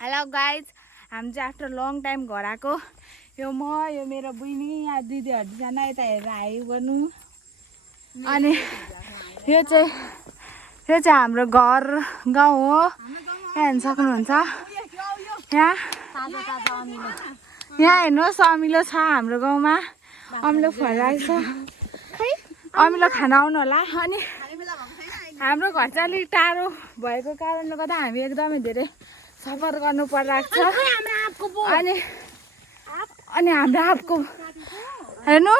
Hello guys, हामी चाहिँ after long time घर आएको। यो मेरो बहिनी यहाँ दिदीहरू दुईजना यता हेरेर हाई गर्नु। अनि यो चाहिँ हाम्रो घर गाउँ हो। यहाँ हेर्न सक्नुहुन्छ। यहाँ हेर्नुहोस् अमिलो छ हाम्रो गाउँमा। अमिलो फैलाएको छ। अमिलो खान आउनु होला। अनि हाम्रो घर चाहिँ अलिक टाढो भएको कारणले गर्दा हामी एकदमै धेरै सफर गर्नु परिरहेको छ। अनि हाम्रो आँपको हेर्नु,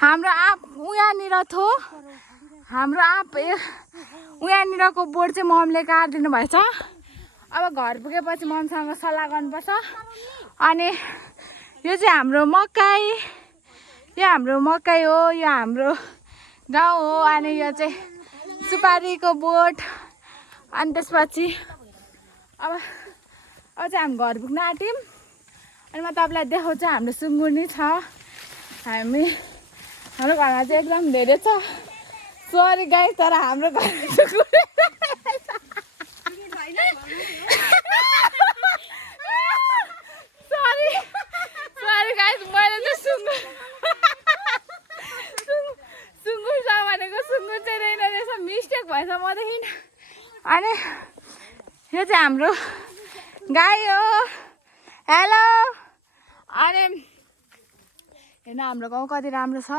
हाम्रो आँप उहाँनिर थियो। हाम्रो आँप उहाँनिरको बोर्ड चाहिँ ममले काटिदिनु भएछ। अब घर पुगेपछि ममसँग सल्लाह गर्नुपर्छ। अनि यो चाहिँ हाम्रो मकै, यो हाम्रो मकै हो। यो हाम्रो गाउँ हो। अनि यो चाहिँ सुपारीको बोट। अनि त्यसपछि अब चाहिँ हामी घर पुग्न आँट्यौँ। अनि म तपाईँलाई देखाउँछु हाम्रो सुँगुरनी छ। हाम्रो घरमा चाहिँ एकदम धेरै छ। सरी गाइस, तर हाम्रो घरमा सुँगुर सरी गाइस, मैले चाहिँ सुँगुर छ भनेको सुँगुर चाहिँ रहेन रहेछ। मिस्टेक भएछ मदेखि। अनि यो चाहिँ हाम्रो गाई हो। हेलो। अनि हेर्नु हाम्रो गाउँ कति राम्रो छ,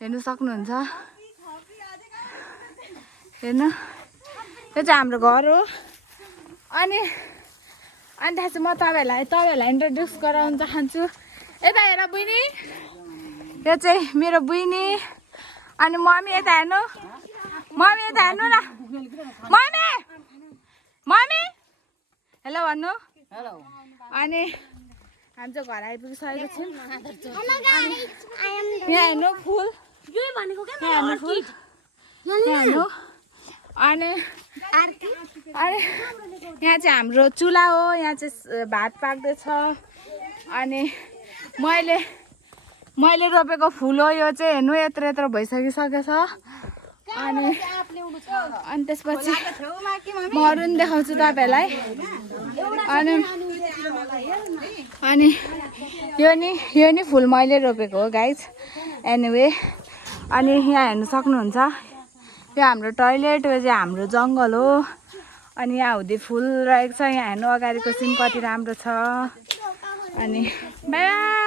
हेर्नु सक्नुहुन्छ। हेर्नु, यो चाहिँ हाम्रो घर हो। अनि त्यसपछि म तपाईँहरूलाई इन्ट्रोड्युस गराउन चाहन्छु। यता हेर बहिनी, यो चाहिँ मेरो बहिनी। अनि मम्मी यता हेर्नु, मम्मी यता हेर्नु न। मम्मी हेलो भन्नु। अनि हामी चाहिँ घर आइपुगिसकेको छौँ। यहाँ हेर्नु फुल, यहाँ हेर्नु। अनि यहाँ चाहिँ हाम्रो चुला हो। यहाँ चाहिँ भात पाक्दैछ। अनि मैले रोपेको फुल हो यो चाहिँ। हेर्नु यत्रो यत्रो भइसकिसकेछ। अनि त्यसपछि म अरू पनि देखाउँछु तपाईँहरूलाई। अनि यो नि फुल मैले रोपेको हो गाइज। एनिवे, अनि यहाँ हेर्नु सक्नुहुन्छ। यो हाम्रो टोइलेट, यो चाहिँ हाम्रो जङ्गल हो। अनि यहाँ हुँदै फुल रहेको छ। यहाँ हेर्नु अगाडिको सिन कति राम्रो छ। अनि बाई बाई।